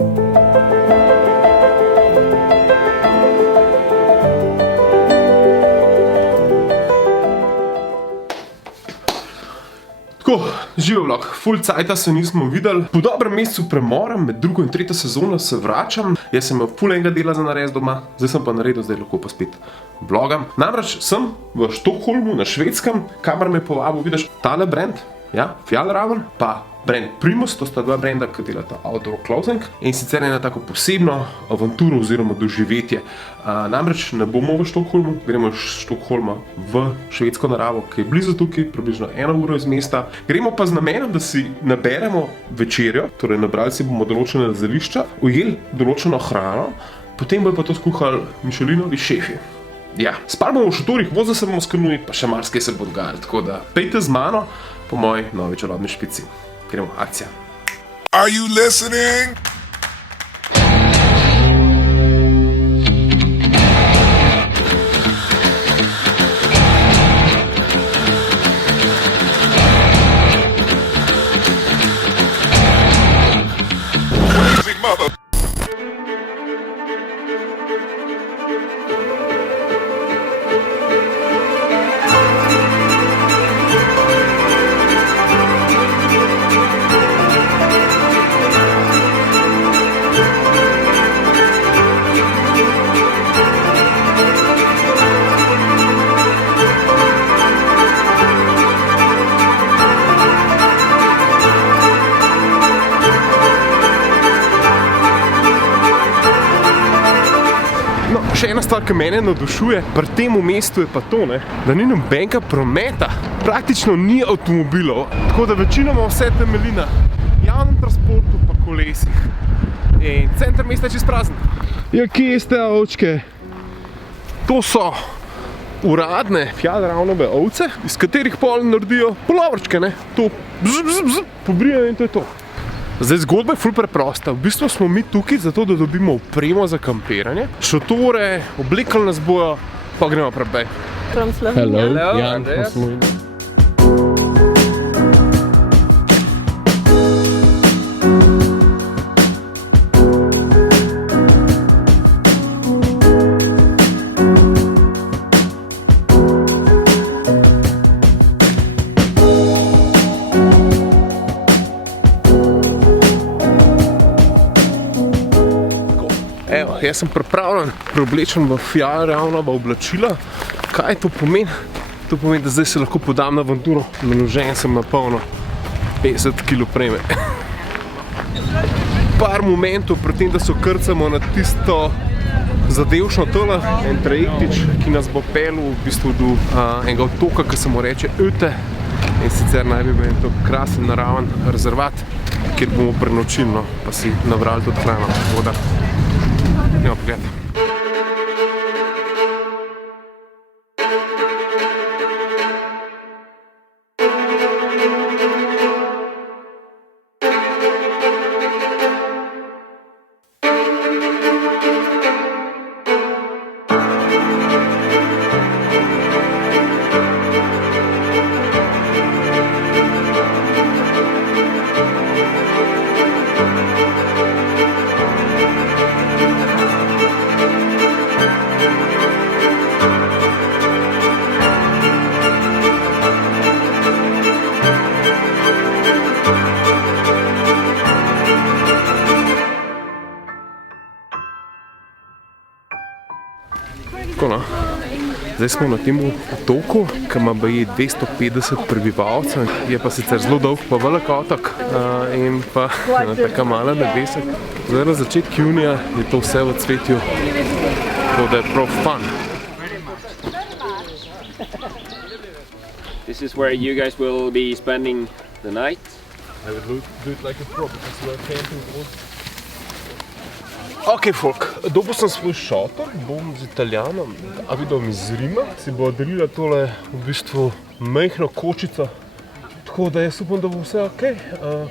Tako, živi vlog, full cajta se nismo videli. Po dobrem mesecu premora, med drugo in tretjo sezono se vračam. Jaz sem imel full enega dela za narediti doma, zdaj sem pa naredil, zdaj lahko pa spet vlogam. Namreč sem v Stockholmu na Švedskem, kamor me je povabil, vidiš, tale brand, ja, Fjallraven, pa brand Primus, to sta dva brenda, ki delata outdoor clothing in sicer ena tako posebno avanturo oziroma doživetje. Namreč ne bomo v Stockholmu, gremo iz Stockholma v švedsko naravo, ki je blizu tukaj, približno 1 uro iz mesta. Gremo pa z namenom, da si naberemo večerjo, torej nabrali si bomo določene zelišča, ujeli določeno hrano, potem bojo pa to skuhali Michelinovi šefi. Ja, spali bomo v šotorih, vozili se bomo s kanuji, pa še marsikaj se bo dogajalo, tako da pejte z mano po moji novi čarobni špici. Gremo, akcija. Are you listening? Crazy mother. Še ena stvar, ki mene navdušuje pri tem mestu je pa to, da ni nobenega prometa. Praktično ni avtomobilov, tako da večinoma vse temelji na javnem transportu pa kolesih. In center mesta je čist prazen. Ja, kje ste ovčke? To so uradne Fjallravnove ovce, iz katerih pol naredijo polovrčke, to pobrijajo in to je to. Zdaj, zgodba je ful preprosta. V bistvu smo mi tukaj zato, da dobimo opremo za kampiranje, šotore, oblekali nas bojo, pa gremo prebej. From Slovenia. Hello, Jan from Slovenia. Evo, jaz sem pripravljen, preoblečen v Fjallravnova oblačila. Kaj to pomeni? To pomeni, da zdaj se lahko podam na avanturo. Naložen sem na polno 50 kg preme. Par momentov pri tem, da se krcamo na tisto zadevšno tole, en trajektič, ki nas bo pelil v bistvu do enega otoka, ki se mu reče Öte. In sicer naj bi bil to krasen naraven rezervat, kjer bomo prenočili, pa si nabrali tudi hrano. Voda. Idemo pogledati. Zdaj smo na tem otoku, ki ima baje 250 prebivalcev, je pa sicer zelo dolg pa velik otok in pa taka mala nebesa. Zdaj na začetku junija je to vse v cvetju, tako da je prav fun. This is where you guys will be spending the night. I would do it like a prop, because we are camping wood. Ok, folk, dobil sem svoj šotor, bom z Italijanom, Davidom iz Rima, si bo delila tole v bistvu majhno kočico, tako da jaz upam, da bo vse ok,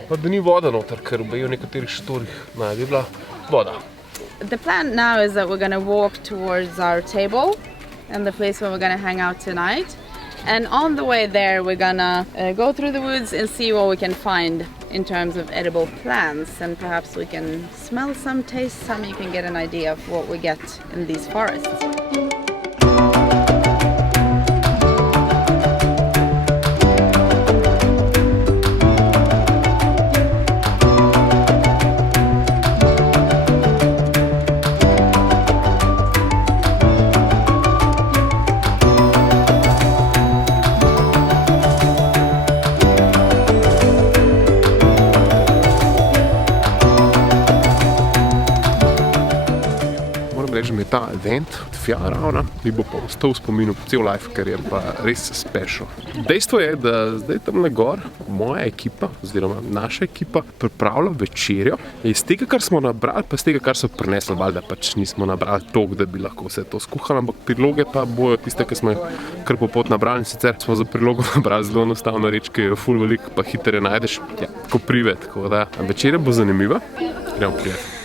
pa da ni voda noter, ker v nekaterih šotorih naj bi bila voda. The plan now is that we're going to walk towards our table and the place where we're going to hang out tonight. And on the way there, we're gonna go through the woods and see what we can find in terms of edible plants, and perhaps we can smell some, taste some, you can get an idea of what we get in these forests. Reči mi ta event od Fjallrauna, mi bo pa ostal v spominu cel life, ker je pa res special. Dejstvo je, da zdaj tam na gor moja ekipa, oziroma naša ekipa, pripravlja večerjo. Iz tega, kar smo nabrali, pa iz tega, kar so prinesli, valjda pač nismo nabrali toliko, da bi lahko vse to skuhali, ampak priloge pa bojo tiste, ki smo kar po pot nabrali. Sicer smo za prilogo nabrali zelo enostavno reč, ki je ful veliko, pa hitro najdeš, ja, ko prive, tako da. Večerja bo zanimiva, gremo prijeti.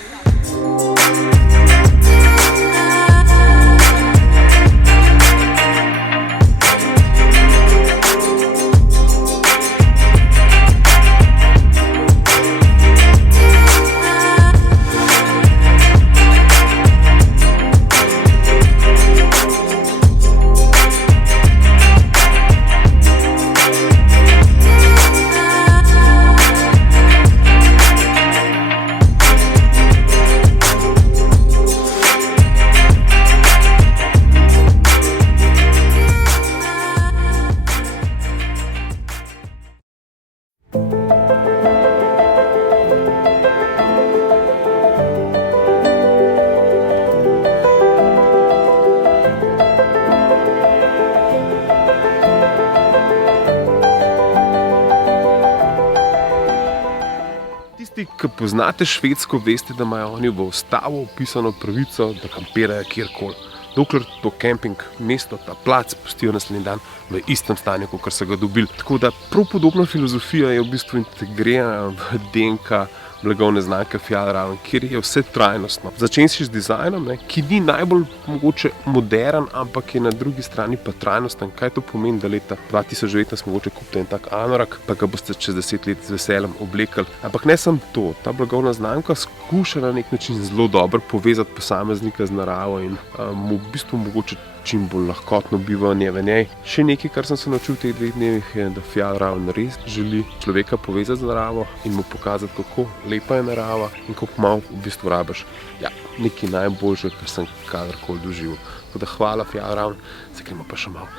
Tisti, ki poznate Švedsko, veste, da imajo oni v ustavo opisano pravico, da kampirajo kjerkoli. Dokler to kemping mesto, ta plac, pustijo naslednji dan v istem stanju, kot so ga dobili. Tako da prav podobna filozofija je v bistvu integrirana v DNK blagovne znamke Fjallraven, kjer je vse trajnostno. Začen si z dizajnom, ki ni najbolj mogoče modern, ampak je na drugi strani pa trajnosten. Kaj to pomeni, da leta 2019 mogoče kupite en tak anorak, pa ga boste čez 10 let z veseljem oblekali. Ampak ne samo to, ta blagovna znamka skuša na nek način zelo dobro povezati posameznika z naravo in mu v bistvu mogoče čim bolj lahkotno bivanje v njej. Še nekaj, kar sem se naučil v teh 2 dnevih, je, da Fjallraven res želi človeka povezati z naravo in mu pokazati, kako lepa je narava in kako malo v bistvu rabiš. Ja, nekaj najboljše, kar sem kadarkoli doživel. Tako da hvala Fjallraven, se gremo pa še malo,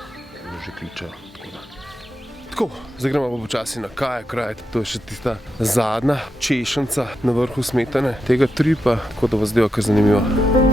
že kličejo. Tako, zdaj gremo pa počasi na kajak ride, to je še tista zadnja češnjica na vrhu Smetane tega tripa, tako da vas deva kar zanimivo.